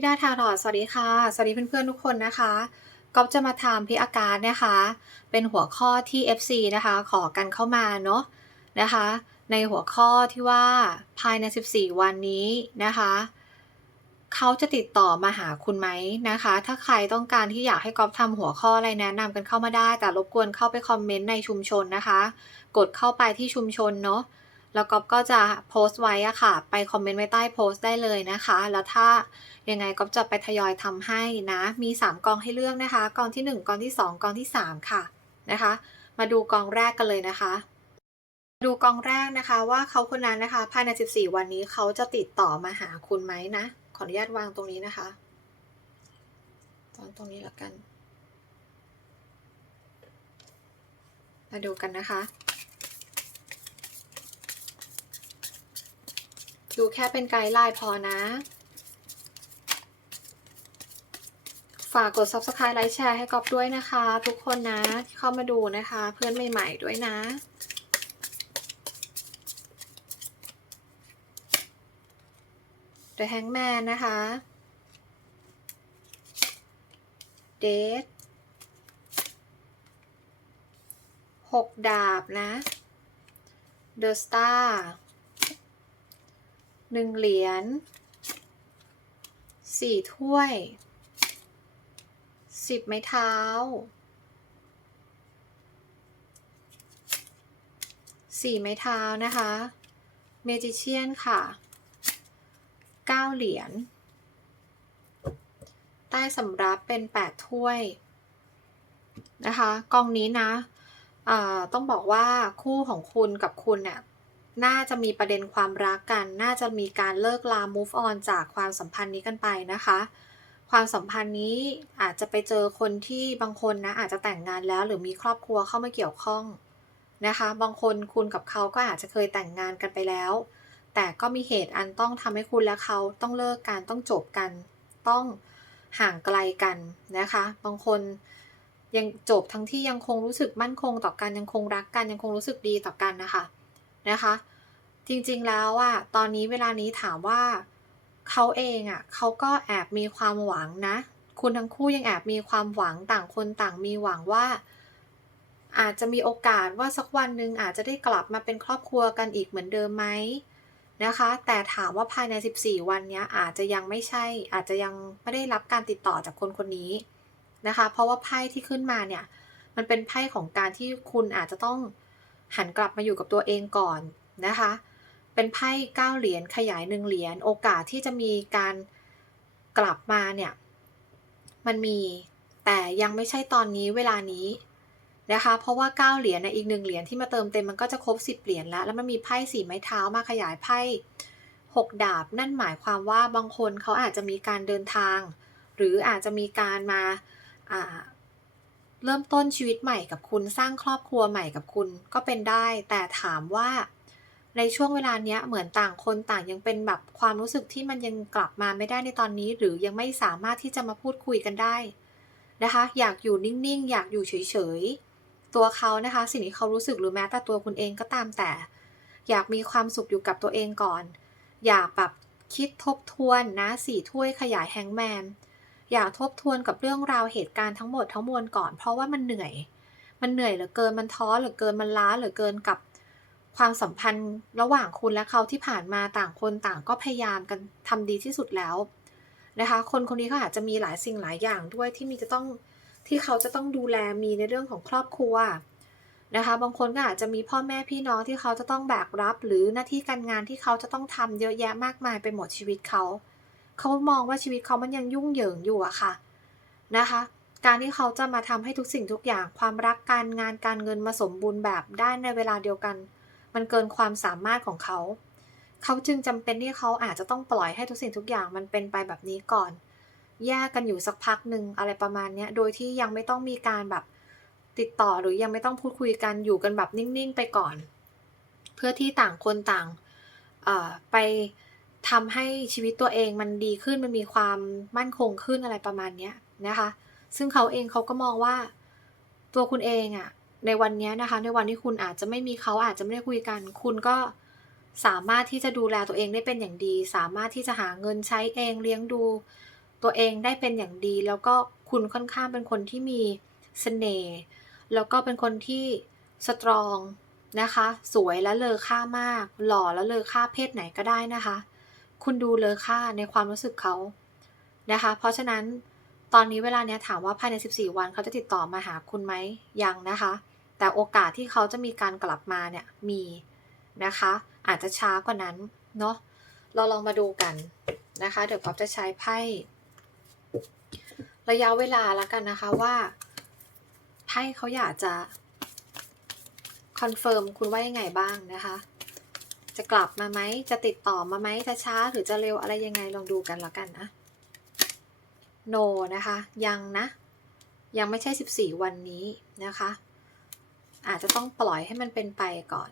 พี่ดาทารอดสวัสดีค่ะ สวัสดีเพื่อนๆทุกคนนะคะก๊อฟจะมาทำพี่อาการนะคะ เป็นหัวข้อที่ FC นะคะ ขอกันเข้ามาเนาะนะคะ ในหัวข้อที่ว่าภายใน 14 วันนี้นะคะเขาจะติดต่อมาหาคุณไหมนะคะ ถ้าใครต้องการที่อยากให้ก๊อฟทำหัวข้ออะไรแนะนำกันเข้ามาได้ แต่รบกวนเข้าไปคอมเมนต์ในชุมชนนะคะ กดเข้าไปที่ชุมชนเนาะ แล้วก๊อฟก็จะโพสต์ไว้อะค่ะ ไปคอมเมนต์ไว้ใต้โพสต์ได้เลยนะคะ แล้วถ้ายังไงก๊อฟจะไปทยอยทำให้นะ มี 3กองให้เลือกนะคะ กองที่ 1กองที่ 2กองที่ 3 ค่ะนะคะ มาดูกองแรกกันเลยนะคะ ดูกองแรกนะคะว่าเขาคนนั้นนะคะภายใน 14 วันนี้เขาจะติดต่อมาหาคุณไหมนะ ขออนุญาตวางตรงนี้นะคะตอนตรงนี้แล้วกัน มาดูกันนะคะ ดูแค่เป็นไกด์ไลน์พอนะ ฝากกด subscribe ไลค์แชร์ให้กอฟด้วยนะคะ ทุกคนนะที่เข้ามาดูนะคะ เพื่อนใหม่ ๆ ด้วยนะ The Hangman นะคะ Date หกดาบนะ The Star หนึ่งเหรียญสี่ถ้วยสิบไม้เท้าสี่ไม้เท้านะคะเมจิเชียนค่ะเก้าเหรียญใต้สำรับเป็นแปดถ้วยนะคะกองนี้นะต้องบอกว่าคู่ของคุณกับคุณเนี่ย น่าจะมีประเด็นความรักกัน น่าจะมีการเลิกลา move on จากความสัมพันธ์นี้กันไปนะคะ ความสัมพันธ์นี้อาจจะไปเจอคนที่บางคนนะอาจจะแต่งงานแล้ว หรือมีครอบครัวเข้ามาเกี่ยวข้องนะคะ บางคนคุณกับเขาก็อาจจะเคยแต่งงานกันไปแล้ว แต่ก็มีเหตุอันต้องทำให้คุณและเขาต้องเลิกกันต้องจบกัน ต้องห่างไกลกันนะคะ บางคนยังจบทั้งที่ยังคงรู้สึกมั่นคงต่อกันยังคงรักกันยังคงรู้สึกดีต่อกันนะคะนะคะ จริงๆแล้วอะตอนนี้เวลานี้ถามว่าเขาเองอะเขาก็แอบมีความหวังนะ คุณทั้งคู่ยังแอบมีความหวังต่างคนต่างมีหวังว่า อาจจะมีโอกาสว่าสักวันหนึ่งอาจจะได้กลับมาเป็นครอบครัวกันอีกเหมือนเดิมไหมนะคะ แต่ถามว่าภายใน 14 วันนี้อาจจะยังไม่ใช่ อาจจะยังไม่ได้รับการติดต่อจากคนคนนี้นะคะ เพราะว่าไพ่ที่ขึ้นมาเนี่ย มันเป็นไพ่ของการที่คุณอาจจะต้องหันกลับมาอยู่กับตัวเองก่อนนะคะ เป็นไพ่เก้าเหรียญขยายหนึ่งเหรียญโอกาสที่จะมีการกลับมาเนี่ยมันมีแต่ยังไม่ใช่ตอนนี้เวลานี้นะคะเพราะว่าเก้าเหรียญในอีกหนึ่งเหรียญที่มาเติมเต็มมันก็จะครบสิบเหรียญแล้ว แล้วมันมีไพ่สี่ไม้เท้ามาขยายไพ่หกดาบ นั่นหมายความว่าบางคนเขาอาจจะมีการเดินทาง หรืออาจจะมีการมาเริ่มต้นชีวิตใหม่กับคุณสร้างครอบครัวใหม่กับคุณก็เป็นได้ แต่ถามว่า ในช่วงเวลาเนี้ยเหมือนต่างคนต่างยังเป็นแบบความรู้สึกที่มันยังกลับมาไม่ได้ในตอนนี้ หรือยังไม่สามารถที่จะมาพูดคุยกันได้นะคะ อยากอยู่นิ่งๆ อยากอยู่เฉยๆ ตัวเขานะคะ สิ่งที่เขารู้สึกหรือแม้แต่ตัวคุณเองก็ตามแต่ อยากมีความสุขอยู่กับตัวเองก่อน อยากแบบคิดทบทวนนะสี่ถ้วยขยายแฮงแมนอยากทบทวนกับเรื่องราวเหตุการณ์ทั้งหมดทั้งมวลก่อน เพราะว่ามันเหนื่อย มันเหนื่อยเหลือเกินมันท้อเหลือเกินมันล้าเหลือเกินกับ ความสัมพันธ์ระหว่างคุณและเขาที่ผ่านมาต่างคนต่างก็พยายามกันทำดีที่สุดแล้วนะคะ คนคนนี้เขาอาจจะมีหลายสิ่งหลายอย่างด้วยที่มีจะต้องที่เขาจะต้องดูแลมีในเรื่องของครอบครัวนะคะ บางคนก็อาจจะมีพ่อแม่พี่น้องที่เขาจะต้องแบกรับ หรือหน้าที่การงานที่เขาจะต้องทำเยอะแยะมากมายไปหมดชีวิตเขา เขามองว่าชีวิตเขามันยังยุ่งเหยิงอยู่อะค่ะนะคะ การที่เขาจะมาทำให้ทุกสิ่งทุกอย่างความรักการงานการเงินมาสมบูรณ์แบบได้ในเวลาเดียวกัน มันเกินความสามารถของเขา เขาจึงจำเป็นที่เขาอาจจะต้องปล่อยให้ทุกสิ่งทุกอย่างมันเป็นไปแบบนี้ก่อน แยกกันอยู่สักพักหนึ่งอะไรประมาณนี้โดยที่ยังไม่ต้องมีการแบบติดต่อหรือยังไม่ต้องพูดคุยกันอยู่กันแบบนิ่งๆไปก่อน เพื่อที่ต่างคนต่างไปทำให้ชีวิตตัวเองมันดีขึ้นมันมีความมั่นคงขึ้นอะไรประมาณนี้นะคะ ซึ่งเขาเองเขาก็มองว่าตัวคุณเองอะ ในวันนี้นะคะ ในวันที่คุณอาจจะไม่มีเขาอาจจะไม่ได้คุยกัน คุณก็สามารถที่จะดูแลตัวเองได้เป็นอย่างดี สามารถที่จะหาเงินใช้เองเลี้ยงดู ตัวเองได้เป็นอย่างดี แล้วก็คุณค่อนข้างเป็นคนที่มีเสน่ห์แล้วก็เป็นคนที่สตรองนะคะ สวยและเลอค่ามาก หล่อและเลอค่าเพศไหนก็ได้นะคะ คุณดูเลอค่าในความรู้สึกเขานะคะ เพราะฉะนั้นตอนนี้เวลาเนี้ยถามว่าภายใน 14 วันเขาจะติดต่อมาหาคุณไหมยังนะคะ แต่โอกาสที่เขาจะมีการกลับมาเนี่ยมีนะคะ อาจจะช้ากว่านั้นเนาะเราลองมาดูกันนะคะ เดี๋ยวก๊อฟจะใช้ไพ่ระยะเวลาแล้วกันนะคะว่าไพ่เขาอยากจะคอนเฟิร์มคุณว่ายังไงบ้างนะคะ จะกลับมาไหมจะติดต่อมาไหมจะช้าหรือจะเร็วอะไรยังไงลองดูกันแล้วกันนะ no นะคะ ยังนะ ยังไม่ใช่ 14 วันนี้นะคะ อาจจะต้องปล่อยให้มันเป็นไปก่อน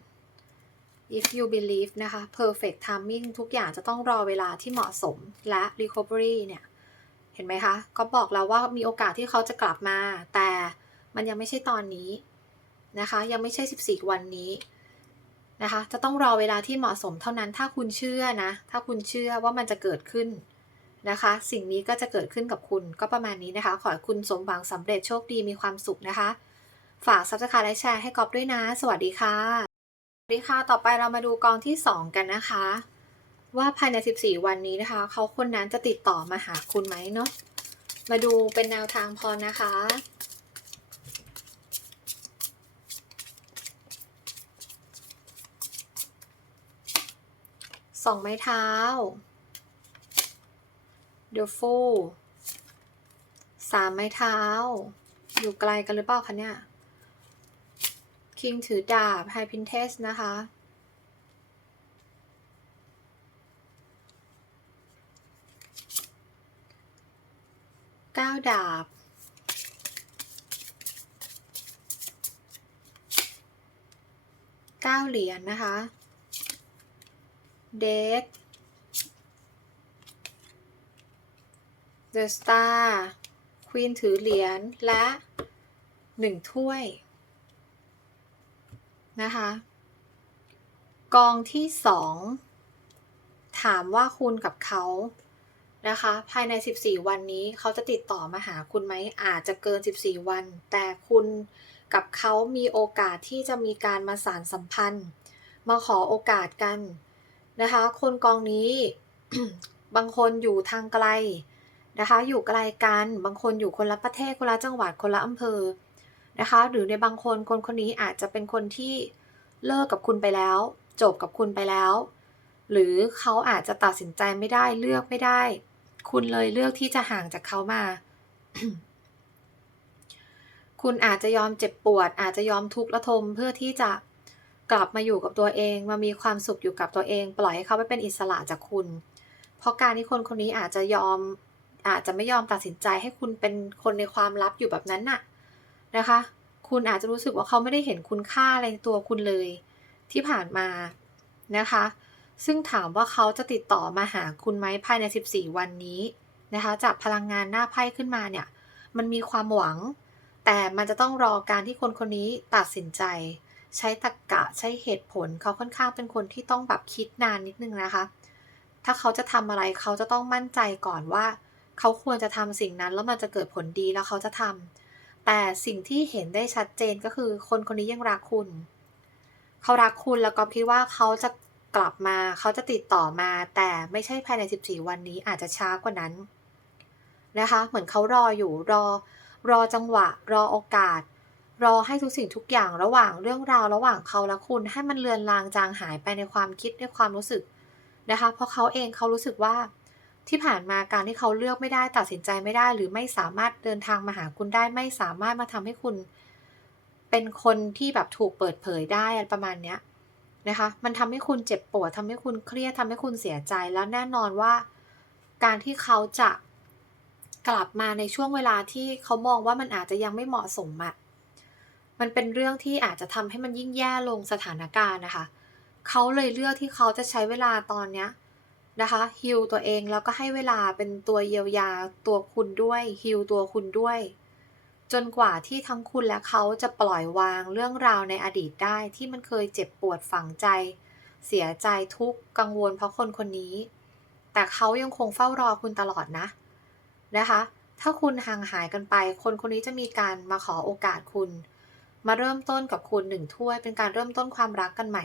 if you believe นะคะ perfect timing ทุกอย่างจะต้องรอเวลาที่เหมาะสมและ recovery เนี่ย เห็นไหมคะ ก็บอกแล้วว่ามีโอกาสที่เขาจะกลับมา แต่มันยังไม่ใช่ตอนนี้นะคะ ยังไม่ใช่ 14 วันนี้นะคะ จะต้องรอเวลาที่เหมาะสมเท่านั้น ถ้าคุณเชื่อนะ ถ้าคุณเชื่อว่ามันจะเกิดขึ้นนะคะ สิ่งนี้ก็จะเกิดขึ้นกับคุณ ก็ประมาณนี้นะคะ ขอให้คุณสมหวังสำเร็จโชคดีมีความสุขนะคะ ฝาก subscribe และแชร์ให้กอบด้วยนะ สวัสดีค่ะ สวัสดีค่ะ ต่อไปเรามาดูกองที่ 2 กันนะคะ ว่าภายใน 14 วันนี้นะคะ เขาคนนั้นจะติดต่อมาหาคุณไหมเนาะ มาดูเป็นแนวทางพอนะคะสองไม้เท้า The Fool สามไม้เท้า อยู่ไกลกันหรือเปล่าคะเนี่ย คิงถือดาบ High Princess นะคะ เก้าดาบ เก้าเหรียญนะคะ เด็ก The Star Queen ถือเหรียญและหนึ่งถ้วย นะคะ กองที่สองถามว่าคุณกับเขานะคะ ภายใน 14 วันนี้เขาจะติดต่อมาหาคุณไหมอาจจะเกิน 14 วัน แต่คุณกับเขามีโอกาสที่จะมีการมาสารสัมพันธ์ มาขอโอกาสกันนะคะ คนกองนี้ บางคนอยู่ทางไกลนะคะ อยู่ไกลกัน บางคนอยู่คนละประเทศคนละจังหวัดคนละอำเภอ นะคะ หรือในบางคนคนคนนี้อาจจะเป็นคนที่เลิกกับคุณไปแล้ว จบกับคุณไปแล้ว หรือเขาอาจจะตัดสินใจไม่ได้เลือกไม่ได้ คุณเลยเลือกที่จะห่างจากเขามา คุณอาจจะยอมเจ็บปวด อาจจะยอมทุกข์ระทมเพื่อที่จะกลับมาอยู่กับตัวเอง มามีความสุขอยู่กับตัวเอง ปล่อยให้เขาไปเป็นอิสระจากคุณ เพราะการที่คนคนนี้อาจจะยอมอาจจะไม่ยอมตัดสินใจให้คุณเป็นคนในความลับอยู่แบบนั้นน่ะ นะคะ คุณอาจจะรู้สึกว่าเขาไม่ได้เห็นคุณค่าอะไรในตัวคุณเลยที่ผ่านมานะคะ ซึ่งถามว่าเขาจะติดต่อมาหาคุณไหมภายใน 14 วันนี้นะคะ จากพลังงานหน้าไพ่ขึ้นมาเนี่ย มันมีความหวัง แต่มันจะต้องรอการที่คนคนนี้ตัดสินใจ ใช้ตรรกกะใช้เหตุผล เขาค่อนข้างเป็นคนที่ต้องแบบคิดนานนิดนึงนะคะ ถ้าเขาจะทำอะไรเขาจะต้องมั่นใจก่อนว่า เขาควรจะทำสิ่งนั้นแล้วมันจะเกิดผลดีแล้วเขาจะทำ แต่สิ่งที่เห็นได้ชัดเจนก็คือ คนคนนี้ยังรักคุณ เขารักคุณแล้วก็คิดว่าเขาจะกลับมา เขาจะติดต่อมา แต่ไม่ใช่ภายใน 14 วันนี้อาจจะช้ากว่านั้นนะคะ เหมือนเขารออยู่รอ รอจังหวะ รอโอกาส รอให้ทุกสิ่งทุกอย่างระหว่างเรื่องราวระหว่างเขาและคุณให้มันเลือนลางจางหายไปในความคิดในความรู้สึกนะคะ เพราะเขาเองเขารู้สึกว่า ที่ผ่านมาการที่เขาเลือกไม่ได้ตัดสินใจไม่ได้ หรือไม่สามารถเดินทางมาหาคุณได้ ไม่สามารถมาทำให้คุณ เป็นคนที่แบบถูกเปิดเผยได้ประมาณเนี้ยนะคะ มันทำให้คุณเจ็บปวดทำให้คุณเครียดทำให้คุณเสียใจแล้วแน่นอนว่า การที่เขาจะกลับมาในช่วงเวลาที่เขามองว่ามันอาจจะยังไม่เหมาะสมอะมันเป็นเรื่องที่อาจจะทำให้มันยิ่งแย่ลงสถานการณ์นะคะ เขาเลยเลือกที่เขาจะใช้เวลาตอนเนี้ย นะคะฮิลตัวเองแล้วก็ให้เวลาเป็นตัวเยียวยาตัวคุณด้วยฮิลตัวคุณด้วย จนกว่าที่ทั้งคุณและเขาจะปล่อยวางเรื่องราวในอดีตได้ที่มันเคยเจ็บปวดฝังใจ เสียใจทุกข์กังวลเพราะคนคนนี้ แต่เขายังคงเฝ้ารอคุณตลอดนะนะคะ ถ้าคุณห่างหายกันไป คนคนนี้จะมีการมาขอโอกาสคุณ มาเริ่มต้นกับคุณหนึ่งถ้วยเป็นการเริ่มต้นความรักกันใหม่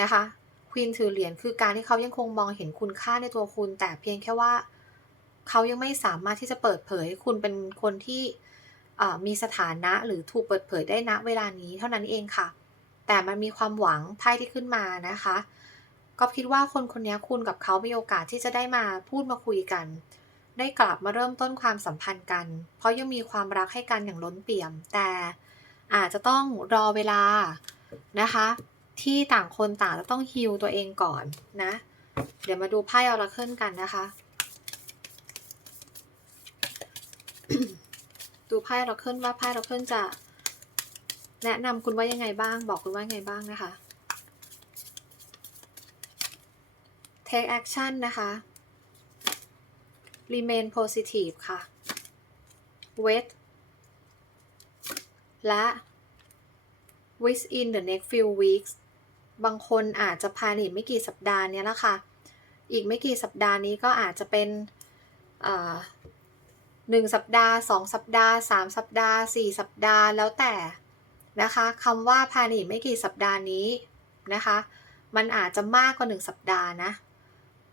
นะคะ ควีนถือเหรียญคือการที่เขายังคงมองเห็นคุณค่าในตัวคุณ แต่เพียงแค่ว่า เขายังไม่สามารถที่จะเปิดเผย คุณเป็นคนที่มีสถานะหรือถูกเปิดเผยได้ณเวลานี้เท่านั้นเองค่ะ แต่มันมีความหวังไพ่ที่ขึ้นมานะคะก็คิดว่าคนคนนี้คุณกับเขามีโอกาสที่จะได้มาพูดมาคุยกัน ได้กลับมาเริ่มต้นความสัมพันธ์กัน เพราะยังมีความรักให้กันอย่างล้นเปี่ยม แต่อาจจะต้องรอเวลานะคะ ที่ต่างคนต่างจะต้องฮิลตัวเองก่อนนะ เดี๋ยวมาดูไพ่ออราเคิลกันนะคะ ดูไพ่ออราเคิลว่าไพ่ออราเคิลจะ แนะนำคุณว่ายังไงบ้าง บอกคุณว่ายังไงบ้างนะคะ take action นะคะ remain positive ค่ะ wait และ within the next few weeks บางคนอาจจะภายในไม่กี่สัปดาห์นี้ยละค่ะ อีกไม่กี่สัปดาห์นี้ก็อาจจะเป็นหนึ่งสัปดาห์สองสัปดาห์สามสัปดาห์สี่สัปดาห์แล้วแต่นะคะคำว่าภายในไม่กี่สัปดาห์นี้นะคะ มันอาจจะมากกว่าหนึ่งสัปดาห์นะ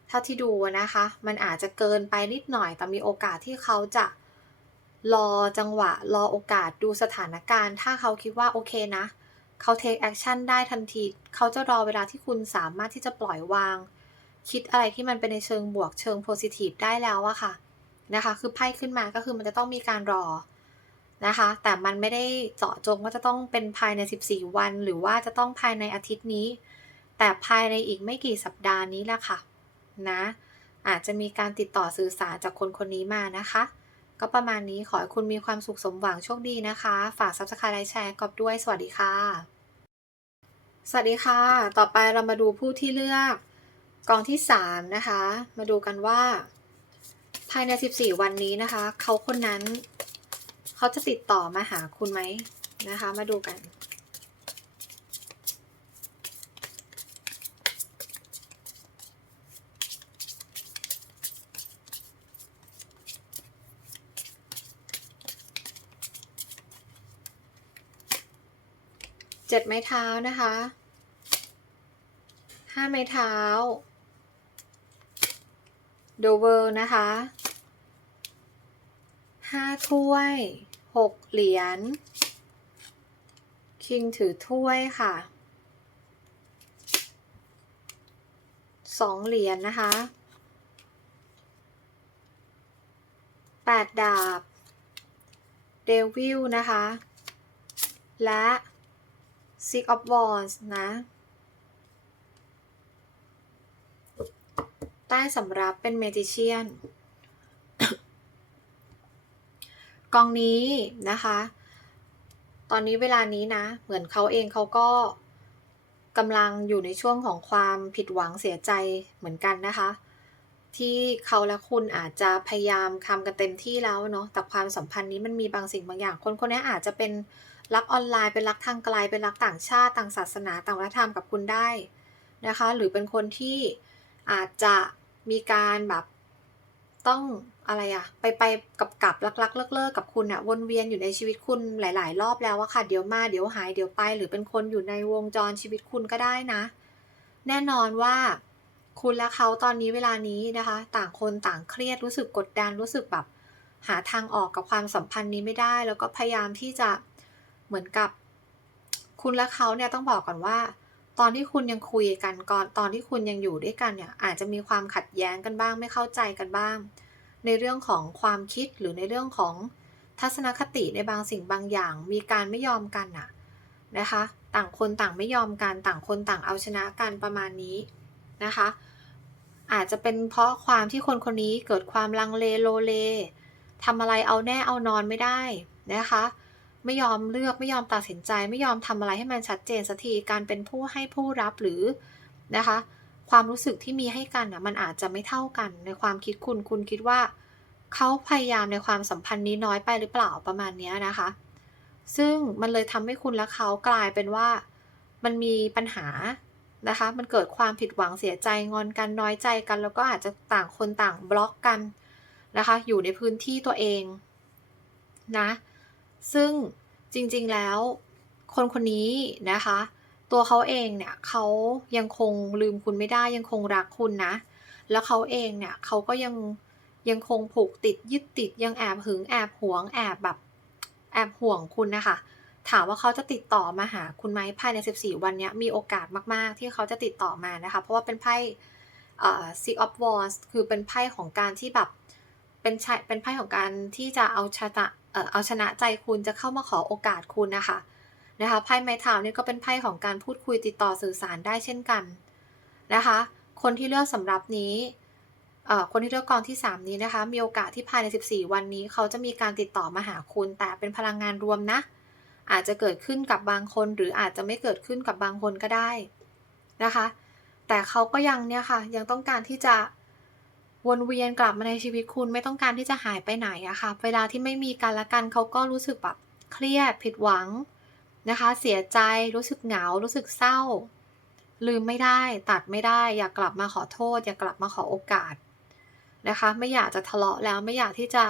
เท่าที่ดูนะคะ มันอาจจะเกินไปนิดหน่อย แต่มีโอกาสที่เขาจะรอจังหวะ รอโอกาสดูสถานการณ์ ถ้าเขาคิดว่าโอเคนะเเขา take action ได้ทันที เขาจะรอเวลาที่คุณสามารถที่จะปล่อยวาง คิดอะไรที่มันเป็นในเชิงบวกเชิง positive ได้แล้วอะค่ะนะคะ คือไพ่ขึ้นมาก็คือมันจะต้องมีการรอนะคะ แต่มันไม่ได้เจาะจงว่าจะต้องเป็นภายใน 14 วัน หรือว่าจะต้องภายในอาทิตย์นี้ แต่ภายในอีกไม่กี่สัปดาห์นี้แหละค่ะนะอาจจะมีการติดต่อสื่อสารจากคนคนนี้มานะคะ ก็ประมาณนี้ขอให้คุณมีความสุขสมหวังโชคดีนะคะ ฝาก subscribe ไลค์แชร์กอบด้วย สวัสดีค่ะ สวัสดีค่ะ ต่อไปเรามาดูผู้ที่เลือกกองที่ 3 นะคะ มาดูกันว่า ภายใน 14 วันนี้นะคะ เขาคนนั้น เขาจะติดต่อมาหาคุณไหมนะคะ มาดูกัน เจ็ดไม้เท้านะคะห้าไม้เท้าโดเวอร์นะคะห้าถ้วยหกเหรียญคิงถือถ้วยค่ะสองเหรียญนนะคะแปดดาบเดวิลนะคะ และ Six of Wands นะ ใต้สำรับเป็น Magician กองนี้นะคะ ตอนนี้เวลานี้นะ เหมือนเขาเองเขาก็กำลังอยู่ในช่วงของความผิดหวังเสียใจเหมือนกันนะคะ ที่เขาและคุณอาจจะพยายามทำกันเต็มที่แล้วเนาะแต่ความสัมพันธ์นี้มันมีบางสิ่งบางอย่าง คนคนนี้อาจจะเป็น รักออนไลน์เป็นรักทางไกลเป็นรักต่างชาติต่างศาสนาต่างวัฒนธรรมกับคุณได้นะคะ หรือเป็นคนที่อาจจะมีการแบบต้องอะไรอะไปไปกับกับรักรักเลิกเลิกกับคุณอะวนเวียนอยู่ในชีวิตคุณหลาย ๆ รอบแล้วอะค่ะเดี๋ยวมาเดี๋ยวหายเดี๋ยวไป หรือเป็นคนอยู่ในวงจรชีวิตคุณก็ได้นะ แน่นอนว่าคุณและเขาตอนนี้เวลานี้นะคะ ต่างคนต่างเครียดรู้สึกกดดันรู้สึกแบบหาทางออกกับความสัมพันธ์นี้ไม่ได้ แล้วก็พยายามที่จะ เหมือนกับ คุณและเขาเนี่ยต้องบอกก่อนว่า ตอนที่คุณยังคุยกันก่อนตอนที่คุณยังอยู่ด้วยกันเนี่ยอาจจะมีความขัดแย้งกันบ้างไม่เข้าใจกันบ้าง ในเรื่องของความคิดหรือในเรื่องของทัศนคติในบางสิ่งบางอย่าง มีการไม่ยอมกันอะนะคะ ต่างคนต่างไม่ยอมกันต่างคนต่างเอาชนะกันประมาณนี้นะคะ อาจจะเป็นเพราะความที่คนคนนี้เกิดความลังเลโลเลทำอะไรเอาแน่เอานอนไม่ได้นะคะ ไม่ยอมเลือกไม่ยอมตัดสินใจ ไม่ยอมทำอะไรให้มันชัดเจนสักทีการเป็นผู้ให้ผู้รับหรือนะคะ ความรู้สึกที่มีให้กันอะมันอาจจะไม่เท่ากันในความคิดคุณคุณคิดว่าเขาพยายามในความสัมพันธ์นี้น้อยไปหรือเปล่าประมาณนี้นะคะ ซึ่งมันเลยทำให้คุณและเขากลายเป็นว่ามันมีปัญหานะคะ มันเกิดความผิดหวังเสียใจงอนกันน้อยใจกัน แล้วก็อาจจะต่างคนต่างบล็อกกันนะคะ อยู่ในพื้นที่ตัวเองนะ ซึ่งจริงๆแล้วคนคนนี้นะคะ ตัวเขาเองเนี่ยเขายังคงลืมคุณไม่ได้ยังคงรักคุณนะ แล้วเขาเองเนี่ยเขาก็ยังยังคงผูกติดยึดติดยังแอบหึงแอบหวงแอบแบบแอบห่วงคุณนะคะ ถามว่าเขาจะติดต่อมาหาคุณไหมภายใน 14 วันนี้มีโอกาสมากๆ ที่เขาจะติดต่อมานะคะ เพราะว่าเป็นไพ่เอ่อ Six of Wands คือเป็นไพ่ของการที่แบบเป็นใชเป็นไพ่ของการที่จะเอาชะเอ่อ เอาชนะใจคุณจะเข้ามาขอโอกาสคุณนะคะนะคะไพ่ไม้เท้านี่ก็เป็นไพ่ของการพูดคุยติดต่อสื่อสารได้เช่นกันนะคะ คนที่เลือกสำรับนี้เอ่อคนที่เลือกกองที่ 3 นี้นะคะ มีโอกาสที่ภายใน 14 วันนี้ เขาจะมีการติดต่อมาหาคุณ แต่เป็นพลังงานรวมนะ อาจจะเกิดขึ้นกับบางคน หรืออาจจะไม่เกิดขึ้นกับบางคนก็ได้นะคะ แต่เขาก็ยังเนี่ยค่ะยังต้องการที่จะ วนเวียนกลับมาในชีวิตคุณไม่ต้องการที่จะหายไปไหนอะค่ะ เวลาที่ไม่มีกันและกันเขาก็รู้สึกแบบเครียดผิดหวังนะคะ เสียใจรู้สึกเหงา รู้สึกเศร้า ลืมไม่ได้ตัดไม่ได้ อยากกลับมาขอโทษ อยากกลับมาขอโอกาสนะคะ ไม่อยากจะทะเลาะแล้วไม่อยากที่จะ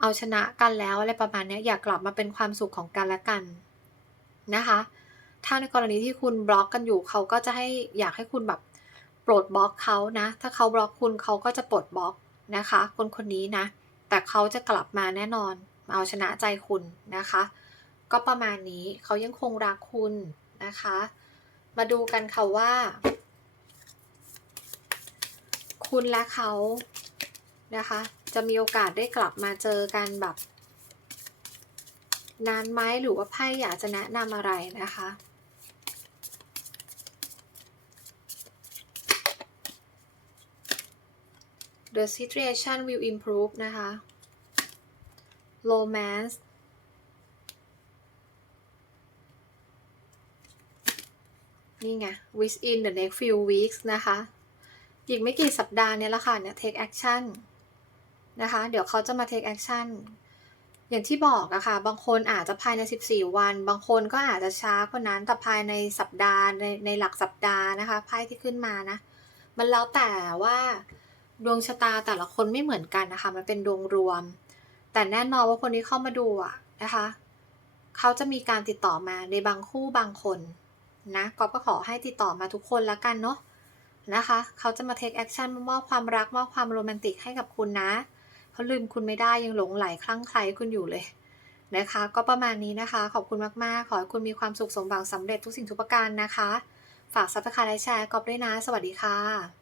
เอาชนะกันแล้วอะไรประมาณนี้อยากกลับมาเป็นความสุขของกันและกันนะคะ ถ้าในกรณีที่คุณบล็อกกันอยู่เขาก็จะให้อยากให้คุณแบบ ปลดบล็อกเขานะ ถ้าเขาบล็อกคุณเขาก็จะปลดบล็อกนะคะ คนคนนี้นะ แต่เขาจะกลับมาแน่นอนมาเอาชนะใจคุณนะคะ ก็ประมาณนี้เขายังคงรักคุณนะคะ มาดูกันค่ะว่า คุณและเขานะคะ จะมีโอกาสได้กลับมาเจอกันแบบนานไหมหรือว่าไพ่อยากจะแนะนำอะไรนะคะ The situation will improve นะคะ romance นี่ไง within the next few weeks นะคะ อีกไม่กี่สัปดาห์เนี่ยละค่ะเนี่ย take action นะคะ เดี๋ยวเขาจะมา take action อย่างที่บอกอะค่ะ บางคนอาจจะภายใน 14 วัน บางคนก็อาจจะช้ากว่านั้น แต่ภายในสัปดาห์ในในหลักสัปดาห์นะคะ ไพ่ที่ขึ้นมานะ มันแล้วแต่ว่า ดวงชะตาแต่ละคนไม่เหมือนกันนะคะ มันเป็นดวงรวม แต่แน่นอนว่าคนที่เข้ามาดูอะนะคะ เขาจะมีการติดต่อมาในบางคู่บางคนนะก็ก็ขอให้ติดต่อมาทุกคนละกันเนาะนะคะ เขาจะมา take action มอบความรักมอบความโรแมนติกให้กับคุณนะเขาลืมคุณไม่ได้ยังหลงไหลคลั่งไคล้คุณอยู่เลยนะคะ ก็ประมาณนี้นะคะ ขอบคุณมาก ๆ ขอให้คุณมีความสุขสมหวังสำเร็จทุกสิ่งทุกประการนะคะ ฝากซับสไครต์และแชร์กอบด้วยนะ สวัสดีค่ะ